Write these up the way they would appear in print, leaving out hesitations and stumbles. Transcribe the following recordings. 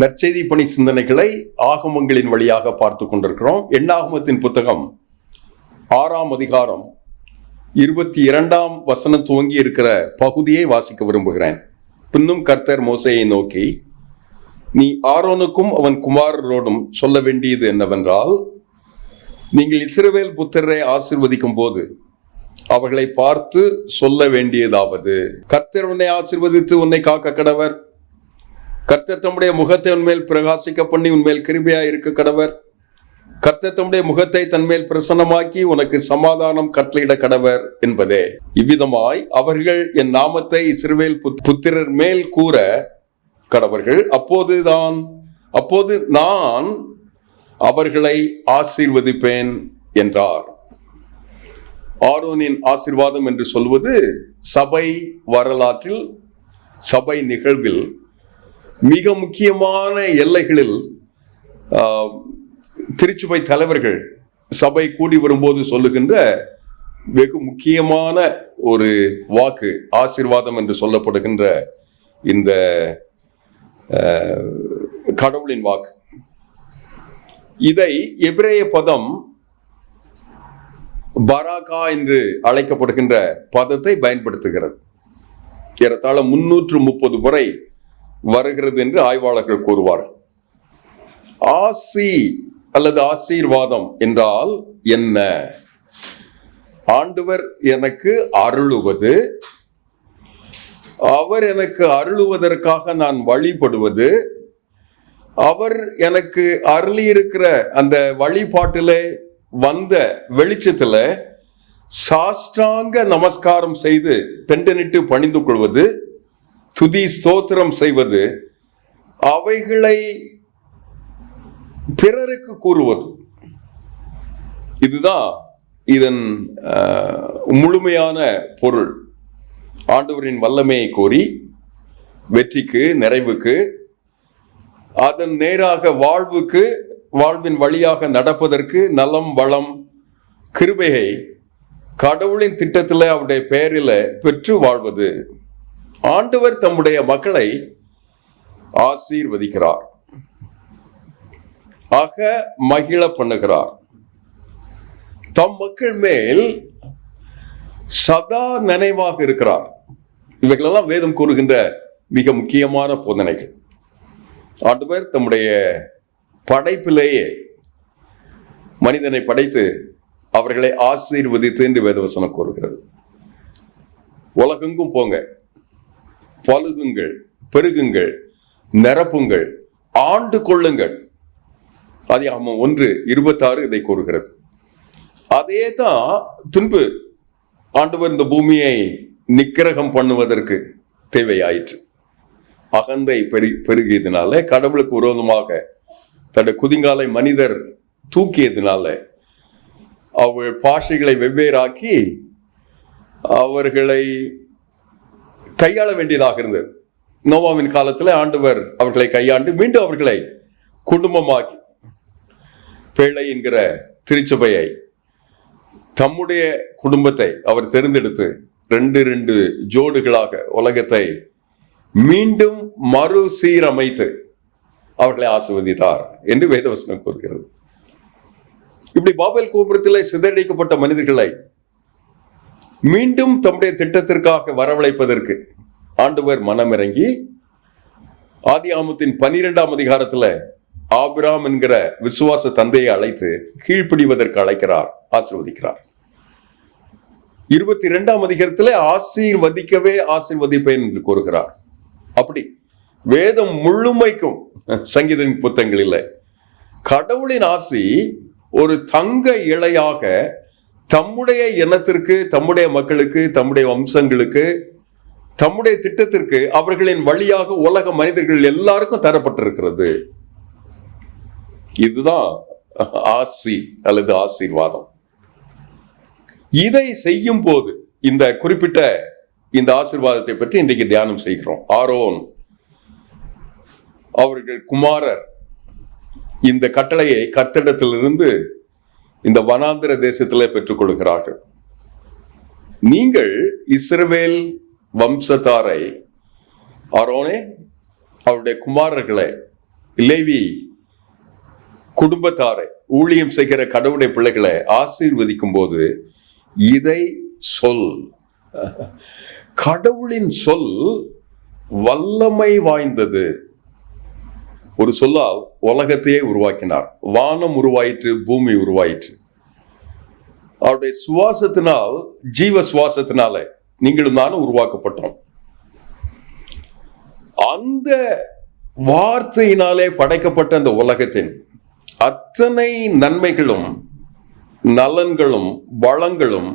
நற்செய்தி பணி சிந்தனைகளை ஆகமங்களின் வழியாக பார்த்து கொண்டிருக்கிறோம். எண்ணாகமத்தின் புத்தகம் 6ஆம் அதிகாரம் 22ஆம் வசனம் துவங்கி இருக்கிற பகுதியை வாசிக்க விரும்புகிறேன். பின்னும் கர்த்தர் மோசேயை நோக்கி, நீ ஆரோனுக்கும் அவன் குமாரரோடும் சொல்ல வேண்டியது என்னவென்றால், நீங்கள் இஸ்ரவேல் புத்திரரை ஆசீர்வதிக்கும் போது அவர்களை பார்த்து சொல்ல வேண்டியதாவது, கர்த்தர் உன்னை ஆசீர்வதித்து உன்னை காக்க கடவர். கர்த்தர் தம்முடைய முகத்தை உன்மேல் பிரகாசிக்க பண்ணி உன்மேல் கிருபையா இருக்க கடவர். கர்த்தர் தம்முடைய முகத்தை தன்மேல் பிரசன்னமாக்கி உனக்கு சமாதானம் கட்டளையிட கடவர் என்பதே. இவ்விதமாய் அவர்கள் என் நாமத்தை இஸ்ரவேல் புத்திரர் மேல் கூற கடவர்கள். அப்போது நான் அவர்களை ஆசீர்வதிப்பேன் என்றார். ஆரோனின் ஆசீர்வாதம் என்று சொல்வது சபை வரலாற்றில், சபை நிகழ்வில் மிக முக்கியமான எல்லைகளில் திருச்சபை தலைவர்கள் சபை கூடி வரும்போது சொல்லுகின்ற வெகு முக்கியமான ஒரு வாக்கு ஆசீர்வாதம் என்று சொல்லப்படுகின்ற இந்த கடவுளின் வாக்கு. இதை எபிரேய பதம் பராகா என்று அழைக்கப்படுகின்ற பதத்தை பயன்படுத்துகிறது. ஏறத்தாழ 330 முறை வருகிறது என்று ஆய்வாளர்கள் கூறுவார்கள். ஆசி அல்லது ஆசீர்வாதம் என்றால் என்ன? ஆண்டவர் எனக்கு அருளுவது, அவர் எனக்கு அருளுவதற்காக நான் வழிபடுவது, அவர் எனக்கு அருளி இருக்கிற அந்த வழிபாட்டிலே வந்த வெளிச்சத்துல சாஷ்டாங்க நமஸ்காரம் செய்து தெண்டனிட்டு பணிந்து கொள்வது, துதி ஸ்தோத்திரம் செய்வது, அவைகளை பிறருக்கு கூறுவது. இதுதான் இதன் முழுமையான பொருள். ஆண்டவரின் வல்லமையை கோரி வெற்றிக்கு, நிறைவுக்கு, அதன் நேராக வாழ்வுக்கு, வாழ்வின் வழியாக நடப்பதற்கு, நலம் வளம் கிருபையை கடவுளின் திட்டத்தில் அவருடைய பெயரில் பெற்று வாழ்வது. ஆண்டவர் தம்முடைய மக்களை ஆசீர்வதிக்கிறார், ஆக மகிழ பண்ணுகிறார். தம் மக்கள் மேல் சதா நினைவாக இருக்கிறார். இவைகளெல்லாம் வேதம் கூறுகின்ற மிக முக்கியமான போதனைகள். ஆண்டவர் தம்முடைய படைப்பிலேயே மனிதனை படைத்து அவர்களை ஆசீர்வதித்து என்று வேதவசனம் கூறுகிறது. உலகெங்கும் போங்க, பழுகுங்கள், பெருகுங்கள், நிரப்புங்கள், ஆண்டு கொள்ளுங்கள். ஆதியாகமம் 1:26 இதை கூறுகிறது. அதே தான் பின்பு ஆண்டவர் இந்த பூமியை நிக்கிரகம் பண்ணுவதற்கு தேவையாயிற்று. அகந்தை பெருகியதுனால, கடவுளுக்கு விரோதமாக தன்னுடைய குதிங்காலை மனிதர் தூக்கியதுனால, அவர்கள் பாஷைகளை வெவ்வேறாக்கி அவர்களை கையாள வேண்டியதாக இருந்தது. நோவாவின் காலத்தில் ஆண்டவர் அவர்களை கையாண்டு மீண்டும் அவர்களை குடும்பமாக்கி பேழை என்கிற திருச்சபையை, தம்முடைய குடும்பத்தை அவர் தேர்ந்தெடுத்து 2 ஜோடுகளாக உலகத்தை மீண்டும் மறுசீரமைத்து அவர்களை ஆசீர்வதித்தார் என்று வேதவசனம் கூறுகிறது. இப்படி பாபேல் கோபுரத்தில் சிதறடிக்கப்பட்ட மனிதர்களை மீண்டும் தம்முடைய திட்டத்திற்காக வரவழைப்பதற்கு ஆண்டவர் மனமிறங்கி ஆதியாகமத்தின் 12ஆம் அதிகாரத்துல ஆபிராம் என்கிற விசுவாச தந்தையை அழைத்து கீழ்ப்படிவதற்கு அழைக்கிறார், ஆசீர்வதிக்கிறார். 22ஆம் அதிகாரத்துல ஆசீர்வதிக்கவே ஆசீர்வதிப்பேன் என்று கூறுகிறார். அப்படி வேதம் முழுமைக்கும் சங்கீதம் புத்தகங்கள் இல்லை. கடவுளின் ஆசி ஒரு தங்க இழையாக தம்முடைய இனத்திற்கு, தம்முடைய மக்களுக்கு, தம்முடைய வம்சங்களுக்கு, தம்முடைய திட்டத்திற்கு, அவர்களின் வழியாக உலக மனிதர்கள் எல்லாருக்கும் தரப்பட்டிருக்கிறது. இதுதான் ஆசி அல்லது ஆசீர்வாதம். இதை செய்யும் போது இந்த குறிப்பிட்ட இந்த ஆசீர்வாதத்தை பற்றி இன்றைக்கு தியானம் செய்கிறோம். ஆரோன் அவர்கள் குமாரர் இந்த கட்டளையை கர்த்தரிடத்திலிருந்து இந்த வனாந்திர தேசத்திலே பெற்றுக் கொள்கிறார்கள். நீங்கள் இஸ்ரவேல் வம்சத்தாரை, ஆரோனே அவருடைய குமாரர்களை லேவி குடும்பத்தாரை, ஊழியம் செய்கிற கடவுளுடைய பிள்ளைகளை ஆசீர்வதிக்கும் போது இதை சொல். கடவுளின் சொல் வல்லமை வாய்ந்தது. ஒரு சொல்லால் உலகத்தையே உருவாக்கினார். வானம் உருவாயிற்று, பூமி உருவாயிற்று. அவருடைய சுவாசத்தினால், ஜீவ சுவாசத்தினால நீங்களும் நானும் உருவாக்கப்பட்டோம். அந்த வார்த்தையினாலே படைக்கப்பட்ட அந்த உலகத்தின் அத்தனை நன்மைகளும் நலன்களும் வளங்களும்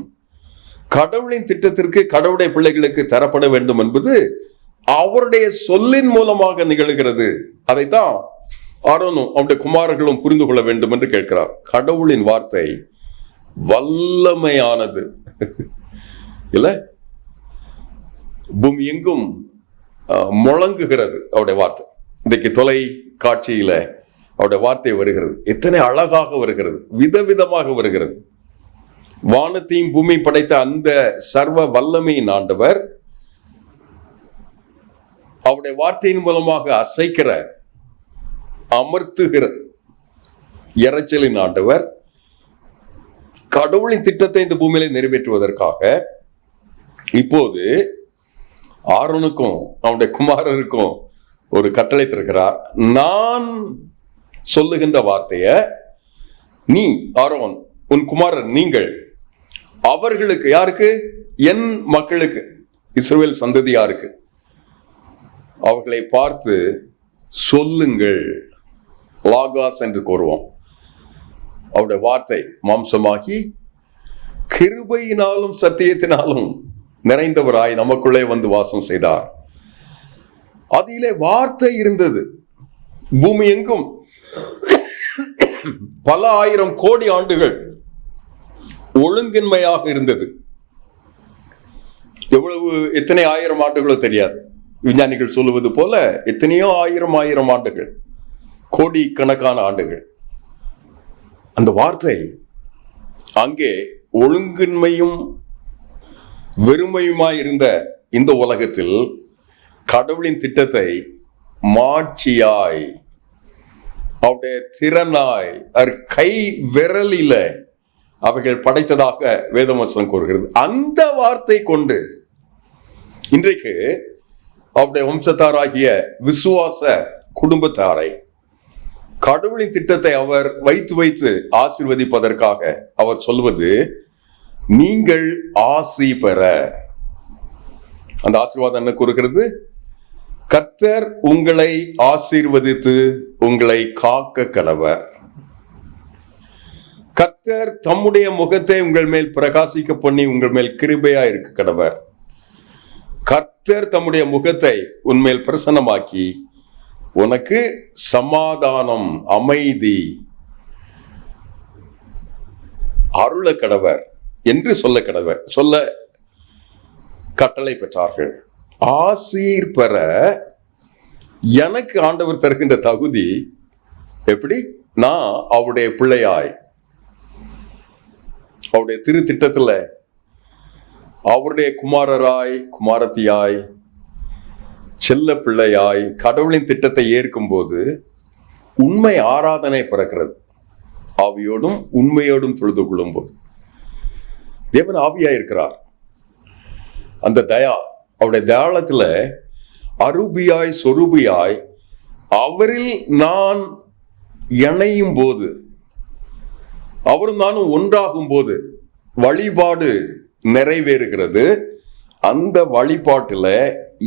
கடவுளின் திட்டத்திற்கு, கடவுளுடைய பிள்ளைகளுக்கு தரப்பட வேண்டும் என்பது அவருடைய சொல்லின் மூலமாக நிகழ்கிறது. அதைத்தான் ஆரோனும் அவருடைய குமாரர்களும் புரிந்து கொள்ள வேண்டும் என்று கேட்கிறார். கடவுளின் வார்த்தை வல்லமையானது. இல்ல, பூமி எங்கும் முழங்குகிறது அவருடைய வார்த்தை. இன்றைக்கு தொலைக்காட்சியில அவருடைய வார்த்தை வருகிறது. எத்தனை அழகாக வருகிறது, விதவிதமாக வருகிறது. வானத்தையும் பூமி படைத்த அந்த சர்வ வல்லமையின் ஆண்டவர் அவருடைய வார்த்தையின் மூலமாக அசைக்கிற, அமர்த்துகிற இறைச்சலின் ஆண்டவர் கடவுளின் திட்டத்தை இந்த பூமியில நிறைவேற்றுவதற்காக இப்போது ஆரோனுக்கும் அவனுடைய குமாரருக்கும் ஒரு கட்டளை தருகிறார். நான் சொல்லுகின்ற வார்த்தைய நீ ஆரோன், உன் குமாரர், நீங்கள் அவர்களுக்கு, யாருக்கு? என் மக்களுக்கு, இஸ்ரவேல் சந்ததியாருக்கு அவர்களை பார்த்து சொல்லுங்கள். லாகாஸ் என்று கூறுவோம். அவருடைய வார்த்தை மாம்சமாகி கிருபையினாலும் சத்தியத்தினாலும் நிறைந்தவராய் நமக்குள்ளே வந்து வாசம் செய்தார். அதிலே வார்த்தை இருந்தது. பூமி எங்கும் பல ஆயிரம் கோடி ஆண்டுகள் ஒழுங்கின்மையாக இருந்தது. எவ்வளவு, எத்தனை ஆயிரம் ஆண்டுகளோ தெரியாது. விஞ்ஞானிகள் சொல்லுவது போல எத்தனையோ ஆயிரம் ஆண்டுகள், கோடி கணக்கான ஆண்டுகள். அந்த வார்த்தை அங்கே ஒழுங்கின்மையும் வெறுமையுமாய் இருந்த இந்த உலகத்தில் கடவுளின் திட்டத்தை மாட்சியாய், அவருடைய திறனாய், கை விரலில அவைகள் படைத்ததாக வேதவசனம் கூறுகிறது. அந்த வார்த்தை கொண்டு இன்றைக்கு அவருடைய வம்சத்தாராகிய விசுவாச குடும்பத்தாரை கடவுளின் திட்டத்தை அவர் வைத்து ஆசீர்வதிப்பதற்காக அவர் சொல்வது, நீங்கள் ஆசி பெற. அந்த ஆசீர்வாதம் என்ன கூறுகிறது? கர்த்தர் உங்களை ஆசீர்வதித்து உங்களை காக்க கடவர். கர்த்தர் தம்முடைய முகத்தை உங்கள் மேல் பிரகாசிக்க பண்ணி உங்கள் மேல் கிருபையா இருக்க கடவர். கர்த்தர் தம்முடைய முகத்தை உன்மேல் பிரசன்னமாக்கி உனக்கு சமாதானம், அமைதி அருள கடவர் என்று சொல்ல கட்டளை பெற்றார்கள். ஆசீர் பெற எனக்கு ஆண்டவர் தருகின்ற தகுதி எப்படி? நான் அவருடைய பிள்ளையாய், அவருடைய திரு திட்டத்துல அவருடைய குமாரராய், குமாரத்தியாய், செல்ல பிள்ளையாய் கடவுளின் திட்டத்தை ஏற்கும் போது உண்மை ஆராதனை பிறக்கிறது. ஆவியோடும் உண்மையோடும் தொழுது கொள்ளும் போது தேவன் ஆவியாய் இருக்கிறார். அந்த தயா, அவருடைய தயாளத்துல அரூபியாய் சொரூபியாய் அவரில் நான் இணையும் போது, அவரும் நானும் ஒன்றாகும் போது வழிபாடு நிறைவேறுகிறது. அந்த வழிபாட்டுல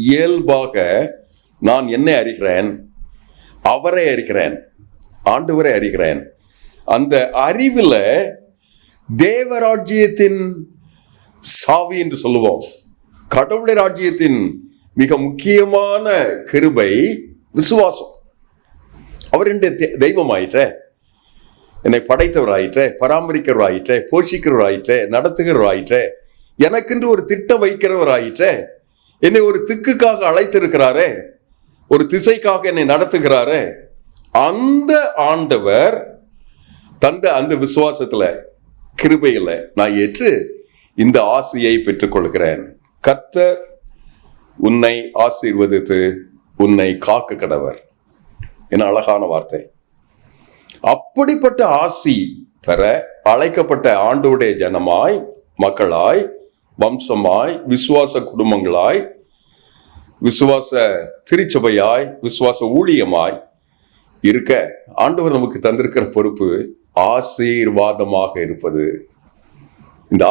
இயல்பாக நான் என்னை அறிகிறேன், அவரை அறிகிறேன், ஆண்டவரை அறிகிறேன். அந்த அறிவுல தேவராஜ்யத்தின் சாவி என்று சொல்லுவோம். கடவுளை ராஜ்யத்தின் மிக முக்கியமான கிருபை விசுவாசம். அவர் என்னுடைய தெய்வம் ஆயிற்ற, என்னை படைத்தவர் ஆயிற்ற, பராமரிக்கிறவர் ஆயிற்ற, போஷிக்கிறவர் ஆயிற்ற, நடத்துகிறவர் ஆயிற்ற, எனக்கென்று ஒரு திட்டம் வைக்கிறவர் ஆயிற்ற, என்னை ஒரு திக்குக்காக அழைத்திருக்கிறாரே, ஒரு திசைக்காக என்னை நடத்துகிறாரே. அந்த ஆண்டவர் தந்த அந்த விசுவாசத்துல, கிருபையில நான் ஏற்று இந்த ஆசையை பெற்றுக் கொள்கிறேன். கர்த்தர் உன்னை ஆசீர்வதித்து உன்னை காக்க கடவர். என்ன அழகான வார்த்தை. அப்படிப்பட்ட ஆசி பெற அழைக்கப்பட்ட ஆண்டவருடைய ஜனமாய், மக்களாய், வம்சமாய், விசுவாச குடும்பங்களாய், விசுவாச திருச்சபையாய், விசுவாச ஊழியமாய் இருக்க ஆண்டவர் நமக்கு தந்திருக்கிற பொறுப்பு ஆசீர்வாதமாக இருப்பது. இந்த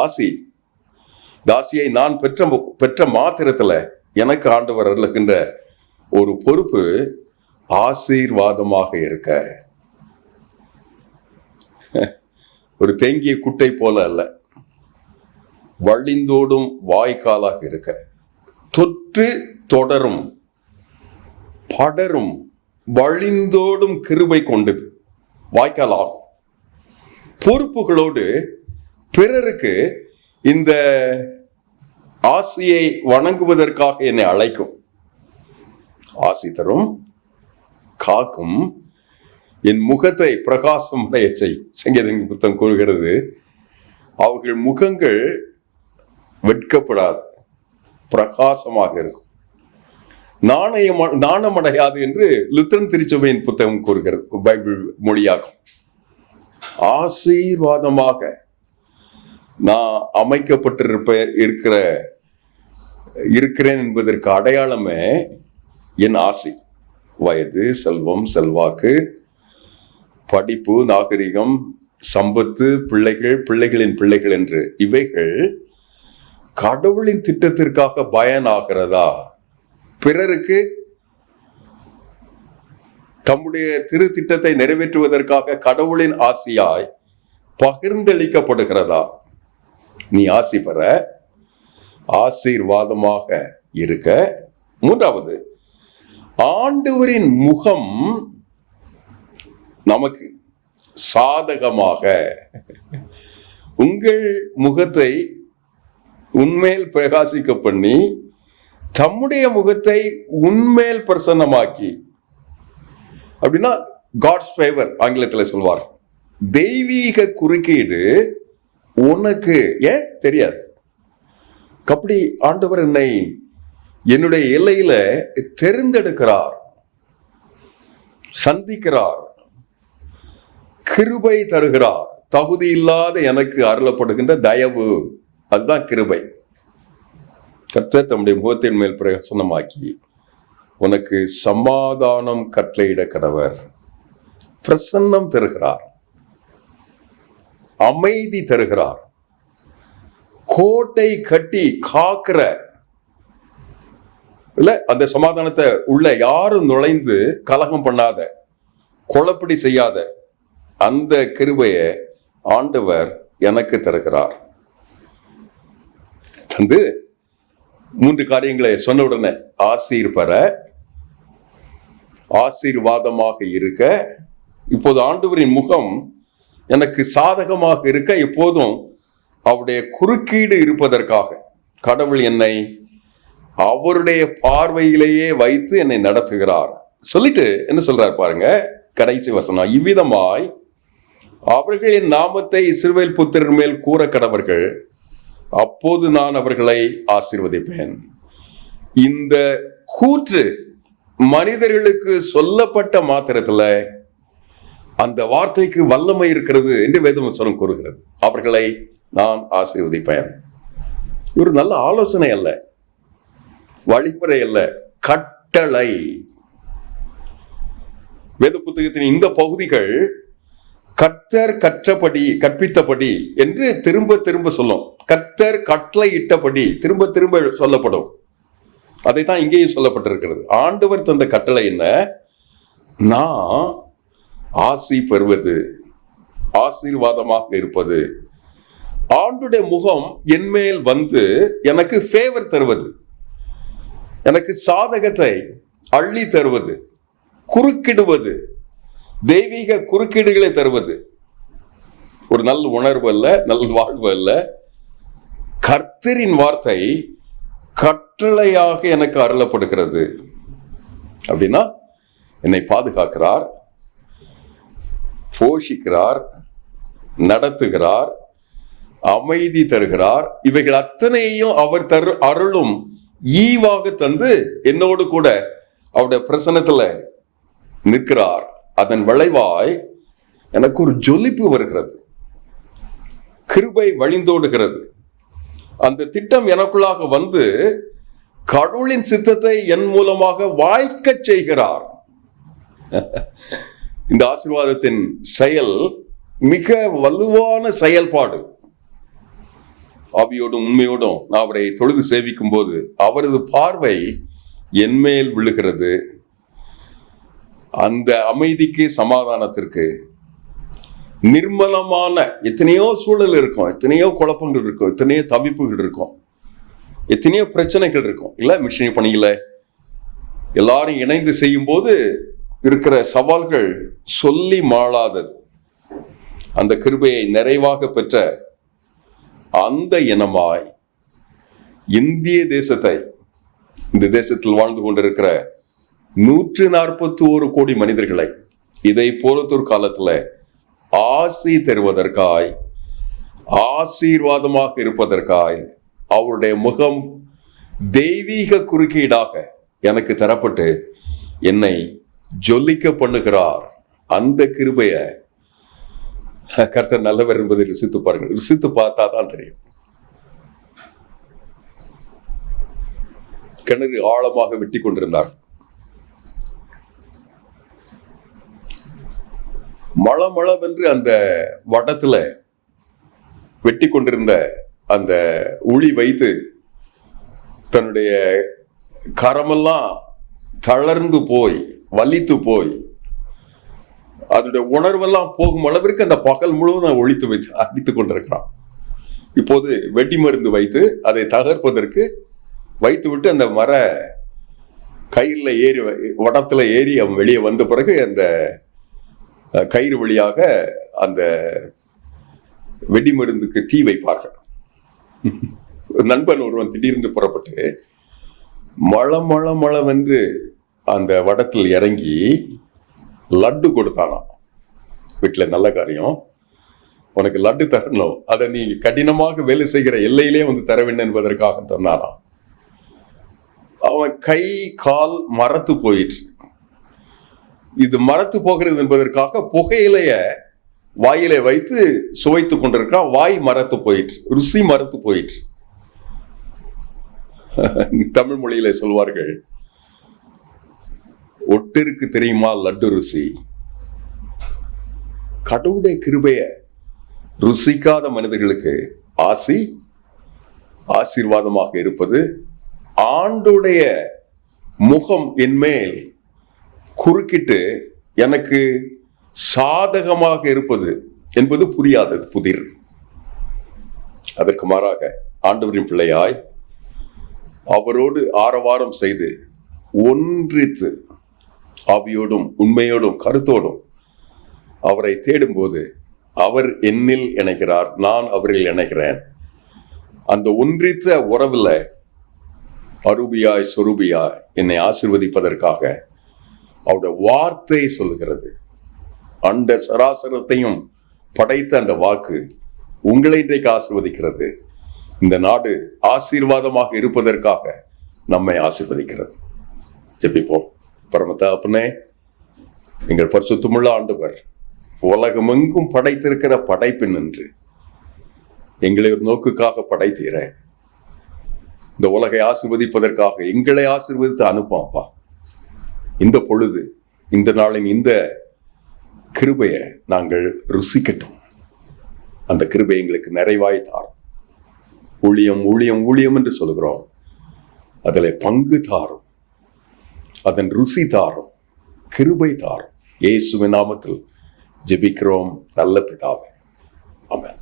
ஆசியை நான் பெற்ற மாத்திரத்துல எனக்கு ஆண்டவர் அருளுகின்ற ஒரு பொறுப்பு ஆசீர்வாதமாக இருக்க. ஒரு தேங்கிய குட்டை போல அல்ல, வழிந்தோடும் வாய்க்காலாக இருக்க, தொற்று தொடரும் படரும் வழிந்தோடும் கிருபை கொண்டது வாய்க்கால் ஆகும். பொறுப்புகளோடு பிறருக்கு இந்த ஆசியை வணங்குவதற்காக என்னை அழைக்கும். ஆசி தரும், காக்கும், என் முகத்தை பிரகாசம் அடைய செய். சங்கீதம் புத்தகம் கூறுகிறது, அவர்கள் முகங்கள் வெட்கப்படாது, பிரகாசமாக இருக்கும், நாணமடையாது என்று லுத்தரன் திருச்சபையின் புத்தகம் கூறுகிறது, பைபிள் மொழியாகும். ஆசீர்வாதமாக நான் இருக்கிறேன் என்பதற்கு அடையாளமே என் ஆசை. வயது, செல்வம், செல்வாக்கு, படிப்பு, நாகரிகம், சம்பத்து, பிள்ளைகளின் பிள்ளைகள் என்று இவைகள் கடவுளின் திட்டத்திற்காக பயனாகிறதா? பிறருக்கு தம்முடைய திரு திட்டத்தை நிறைவேற்றுவதற்காக கடவுளின் ஆசியாய் பகிர்ந்தளிக்கப்படுகிறதா? நீ ஆசி பெற ஆசீர்வாதமாக இருக்க. மூன்றாவது, ஆண்டவரின் முகம் நமக்கு சாதகமாக, உங்கள் முகத்தை உன்மேல் பிரகாசிக்க பண்ணி தம்முடைய முகத்தை உன்மேல் பிரசன்னமாக்கி, அப்படின்னா காட்ஸ் ஃபேவர் ஆங்கிலத்தில் சொல்வார். தெய்வீக குறுக்கீடு உனக்கு ஏன் தெரியாது. அப்படி ஆண்டவர் என்னுடைய எல்லையில தெரிந்தெடுக்கிறார், சந்திக்கிறார், கிருபை தருகிறார். தகுதி இல்லாத எனக்கு அருளப்படுகின்ற தயவு, அதுதான் கிருபை. கர்த்தர் தம்முடைய முகத்தின் மேல் பிரசன்னமாக்கி உனக்கு சமாதானம் கட்டளையிட கடவர். பிரசன்னம் தருகிறார், அமைதி தருகிறார், கோட்டை கட்டி காக்கிற இல்ல, அந்த சமாதானத்தை உள்ள யாரும் நுழைந்து கலகம் பண்ணாத, குழப்படி செய்யாத அந்த கிருபையை ஆண்டவர் எனக்கு தருகிறார். தந்து 3 காரியங்களை சொன்ன உடனே பெற, ஆசீர்வாதமாக இருக்க, இப்போது ஆண்டவரின் முகம் எனக்கு சாதகமாக இருக்க, எப்போதும் அவருடைய குறுக்கீடு இருப்பதற்காக கடவுள் என்னை அவருடைய பார்வையிலேயே வைத்து என்னை நடத்துகிறார். சொல்லிட்டு என்ன சொல்றார் பாருங்க, கடைசி வசனம், இவ்விதமாய் அவர்களின் நாமத்தை இஸ்ரவேல் புத்திரர் மேல் கூற கடவர்கள், அப்போது நான் அவர்களை ஆசீர்வதிப்பேன். இந்த கூற்று மனிதர்களுக்கு சொல்லப்பட்ட மாத்திரத்துல அந்த வார்த்தைக்கு வல்லமை இருக்கிறது என்று வேதவசனம் கூறுகிறது. அவர்களை நான் ஆசீர்வதிப்பேன். ஒரு நல்ல ஆலோசனை அல்ல, வழிமுறை அல்ல, கட்டளை. வேத புத்தகத்தின் இந்த பகுதிகள் கர்த்தர் கற்பித்தபடி என்று திரும்ப திரும்ப சொல்லும். கர்த்தர் கட்டளை இட்டபடி திரும்ப திரும்ப சொல்லப்படும். அதைத்தான் இங்கேயும் சொல்லப்பட்டிருக்கிறது. ஆண்டவர் தந்த கட்டளை என்ன? நான் ஆசி பெறுவது, ஆசீர்வாதமாக இருப்பது, ஆண்டுடைய முகம் என்மேல் வந்து எனக்கு ஃபேவர் தருவது, எனக்கு சாதகத்தை அள்ளி தருவது, குறுக்கிடுவது, தெய்வீக குறுக்கீடுகளை தருவது. ஒரு நல்ல உணர்வு அல்ல, நல்ல வாழ்வு அல்ல. கர்த்தரின் வார்த்தை கட்டளையாக எனக்கு அருளப்படுகிறது. அப்படின்னா என்னை பாதுகாக்கிறார், போஷிக்கிறார், நடத்துகிறார், அமைதி தருகிறார். இவைகள் அத்தனையும் அவர் அருளும் ஈவாக தந்து என்னோடு கூட அவருடைய பிரசன்னத்துல நிற்கிறார். அதன் விளைவாய் எனக்கு ஒரு ஜொலிப்பு வருகிறது, கிருபை வழிந்தோடுகிறது. அந்த திட்டம் எனக்குள்ளாக வந்து கடவுளின் சித்தத்தை என் மூலமாக வாய்க்க செய்கிறார். இந்த ஆசீர்வாதத்தின் செயல் மிக வலுவான செயல்பாடு. ஆவியோடும் உண்மையோடும் நான் அவரை தொழுது சேவிக்கும் போது அவரது பார்வை என்மேல் விழுகிறது. அந்த அமைதிக்கு, சமாதானத்திற்கு, நிர்மலமான எத்தனையோ சூழல் இருக்கும், எத்தனையோ குழப்பங்கள் இருக்கும், எத்தனையோ தவிப்புகள் இருக்கும், எத்தனையோ பிரச்சனைகள் இருக்கும் இல்ல. மிஷினரி பணியில எல்லாரும் இணைந்து செய்யும் போது இருக்கிற சவால்கள் சொல்லி மாளாதது. அந்த கிருபையை நிறைவாக பெற்ற அந்த இனமாய் இந்திய தேசத்தை, இந்த தேசத்தில் வாழ்ந்து கொண்டிருக்கிற 141 கோடி மனிதர்களை இதை போலத்தொரு காலத்துல ஆசி தருவதற்காய், ஆசீர்வாதமாக இருப்பதற்காய் அவருடைய முகம் தெய்வீக குறுக்கீடாக எனக்கு தரப்பட்டு என்னை ஜொலிக்க பண்ணுகிறார். அந்த கிருபைய கர்த்தர் நல்லவர் என்பதை ருசித்து பாருங்கள். ருசித்து பார்த்தா தான் தெரியும். கிணறு ஆழமாக வெட்டி கொண்டிருந்தார். மளமளவென்று அந்த வடத்துல வெட்டி கொண்டிருந்த அந்த உளி வைத்து தன்னுடைய கரமெல்லாம் தளர்ந்து போய், வலித்து போய், அதனுடைய உணர்வெல்லாம் போகும் அளவிற்கு அந்த பகல் முழுவதும் ஒழித்து வைத்து அடித்துக் கொண்டிருக்கிறான். இப்போது வெடி மருந்து வைத்து அதை தகர்ப்பதற்கு வைத்துவிட்டு அந்த மர கயிறுல ஏறி, வடத்துல ஏறி அவன் வெளியே வந்த பிறகு அந்த கயிறு வழியாக அந்த வெடி மருந்துக்கு தீ வைப்பார்கள். நண்பன் ஒருவன் திடீர்னு புறப்பட்டு மளவென்று அந்த வடத்தில் இறங்கி லட்டு கொடுத்தானாம். வீட்டில் நல்ல காரியம், உனக்கு லட்டு தரணும், அதை நீ கடினமாக வேலை செய்கிற எல்லையிலே வந்து தர வேண்டும் என்பதற்காக தந்தானாம். அவன் கை கால் மரத்து போயிற்று. இது மரத்து போகிறது என்பதற்காக புகையிலைய வாயிலை வைத்து சுவைத்து கொண்டிருக்கான். வாய் மரத்து போயிற்று, ருசி மரத்து போயிற்று. தமிழ் மொழியில சொல்வார்கள், ஒட்டிற்கு தெரியுமா லட்டு ருசி. கடவுளுடைய கிருபைய ருசிக்காத மனிதர்களுக்கு ஆசீர்வாதமாக இருப்பது, ஆண்டுடைய முகம் என்மேல் குறுக்கிட்டு எனக்கு சாதகமாக இருப்பது என்பது புரியாதது, புதிர். அதற்கு மாறாக ஆண்டவரின் பிள்ளையாய் அவரோடு ஆரவாரம் செய்து ஒன்றித்து ஆவியோடும் உண்மையோடும் கருத்தோடும் அவரை தேடும்போது அவர் என்னில் இணைகிறார், நான் அவரில் இணைகிறேன். அந்த ஒன்றித்த உறவுல அரூபியாய் சொரூபியாய் என்னை ஆசீர்வதிப்பதற்காக அவருடைய வார்த்தை சொல்லுகிறது. அண்ட சராசரத்தையும் படைத்த அந்த வாக்கு உங்களை இன்றைக்கு ஆசீர்வதிக்கிறது. இந்த நாடு ஆசீர்வாதமாக இருப்பதற்காக நம்மை ஆசீர்வதிக்கிறது. ஜெபிப்போம். பரமதகப்பனே, எங்கள் பரிசுத்தமுள்ள ஆண்டவர், உலகமெங்கும் படைத்திருக்கிற படைப்பின் என்று எங்களை ஒரு நோக்குக்காக படைத்தீர. இந்த உலகை ஆசீர்வதிப்பதற்காக எங்களை ஆசீர்வதித்து அனுப்பாப்பா. இந்த பொழுது, இந்த நாளின் இந்த கிருபையை நாங்கள் ருசிக்கட்டும். அந்த கிருபை எங்களுக்கு நிறைவாய் தாரும். ஊழியம் ஊழியம் ஊழியம் என்று சொல்கிறோம், அதில் பங்கு தாரும், அதன் ருசி தாரும், கிருபை தாரும். இயேசுவின் நாமத்தில் ஜெபிக்கிறோம் நல்ல பிதாவே, ஆமென்.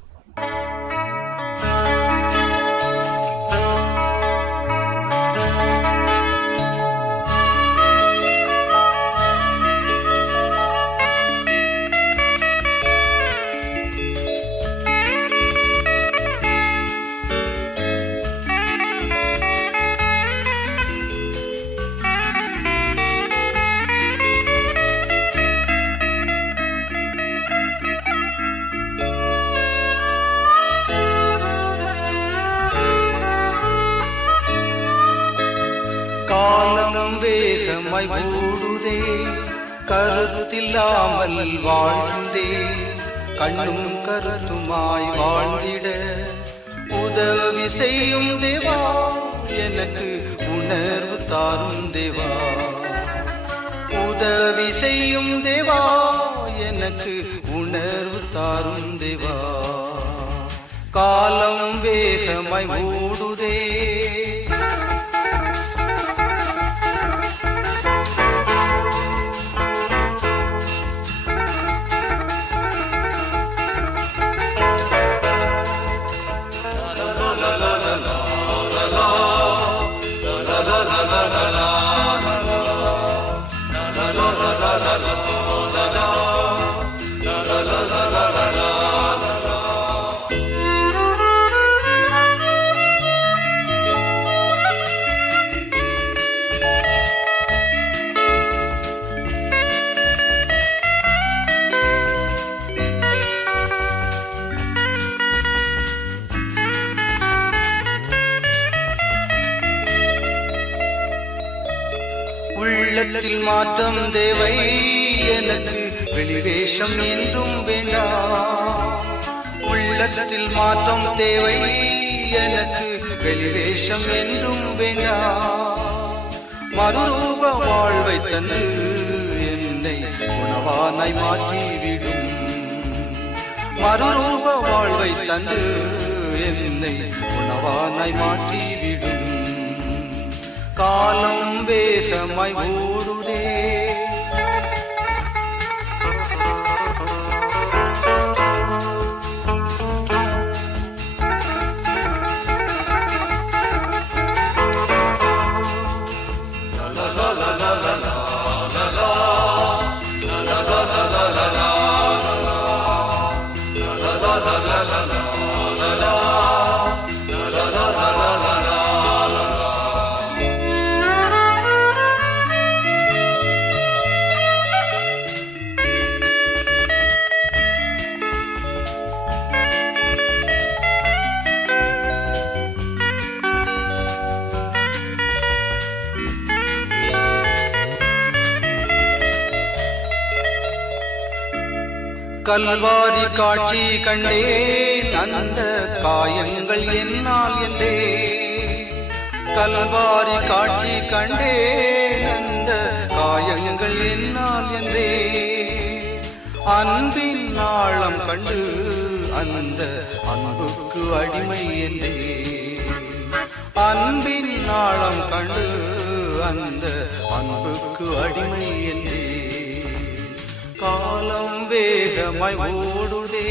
காலம் வேகமாய் ஓடுதே, கருத்தில்லாமல் வாழ்ந்தேன், கண்ணும் கருத்துமாய் வாழ்ந்திட உதவி செய்யும் தேவா, எனக்கு உணர்வு தாரும் தேவா. உதவி செய்யும் தேவா, எனக்கு உணர்வு தாரும் தேவா. காலம் வேகமாய் ஓடுதே, உள்ளத்தில் மாற்றம் தேவை எனக்கு, வெளிவேஷம் என்றும் வேண்டாம். உள்ளத்தில் மாற்றம் தேவை எனக்கு, வெளிவேஷம் என்றும் வேண்டாம். மறுரூப வாழ்வை தந்து என்னை உணவானாய் மாற்றிவிடும். மறுரூப வாழ்வை தந்து என்னை உணவானாய் மாற்றிவிடும். காலம் வேகமாய் ஓடுதே, கல்வாரி காட்சி கண்டேன், அந்த காயங்கள் என்னால் என்றே. கல்வாரி காட்சி கண்டேன், அந்த காயங்கள் என்னால் என்றே. அன்பின் ஆழம் கண்டு அந்த அன்புக்கு அடிமை என்றே. அன்பின் ஆழம் கண்டு அந்த அன்புக்கு அடிமை என்றே. காலம் வேகமாய் ஓடுதே,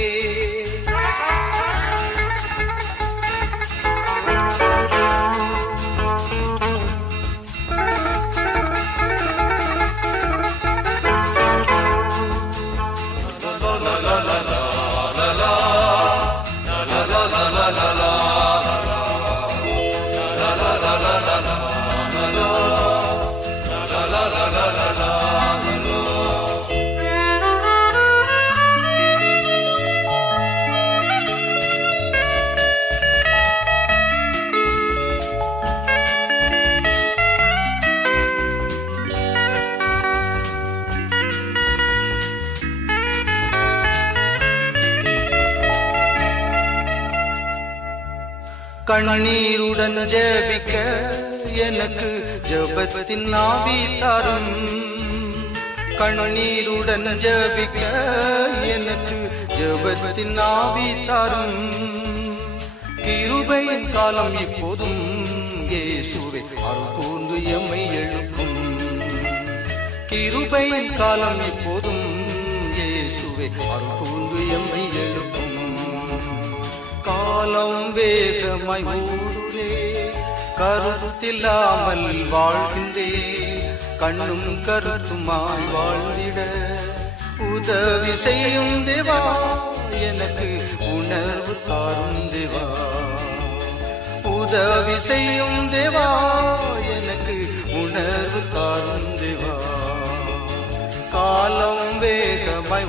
கண்ணீருடன் ஜெபிக்க எனக்கு ஜெபத்தின் ஆவி தாரும். கண்ணீருடன் ஜெபிக்க எனக்கு ஜெபத்தின் ஆவி தாரும். கிருபையின் காலம் இப்போதும் இயேசுவே அருள் கூர்ந்து எம்மை எழுப்பும். கிருபையின் காலம் இப்போதும் இயேசுவே அருள் கூர்ந்து எம்மை எழுப்பும். காலம் வேகமாய் ஓடுதே, கருத்தில்லாமல் வாழ்கின்றே, கண்ணும் கருத்துமாய் வாழ்ந்திட உதவி செய்யும் தேவா, எனக்கு உணர்வு தாரும் தேவா. உதவி செய்யும் தேவா, எனக்கு உணர்வு தாரும் தேவா. காலம் வேகமாய்